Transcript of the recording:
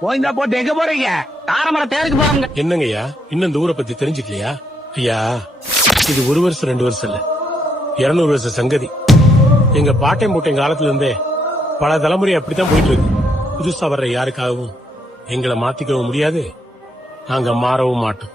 போயிந்தா போட்டு எங்க போறீங்க? தாரமரம் தேருக்கு போறாங்க. என்னங்கய்யா இன்னும் இந்த ஊரை பத்தி தெரிஞ்சுக்கலையா? ஐயா இது 1 வருஷம் 2 வருஷம் இல்ல, 200 வருஷம் சங்கதி. எங்க பாட்டை மூட்டை காலத்துல இருந்தே பல தலைமுறை அப்படித்தான் போயிட்டு இருக்கு. புதுசா வர்ற யாருக்காகவும் எங்களை மாத்திக்கவும் முடியாது, நாங்க மாறவும் மாட்டோம்.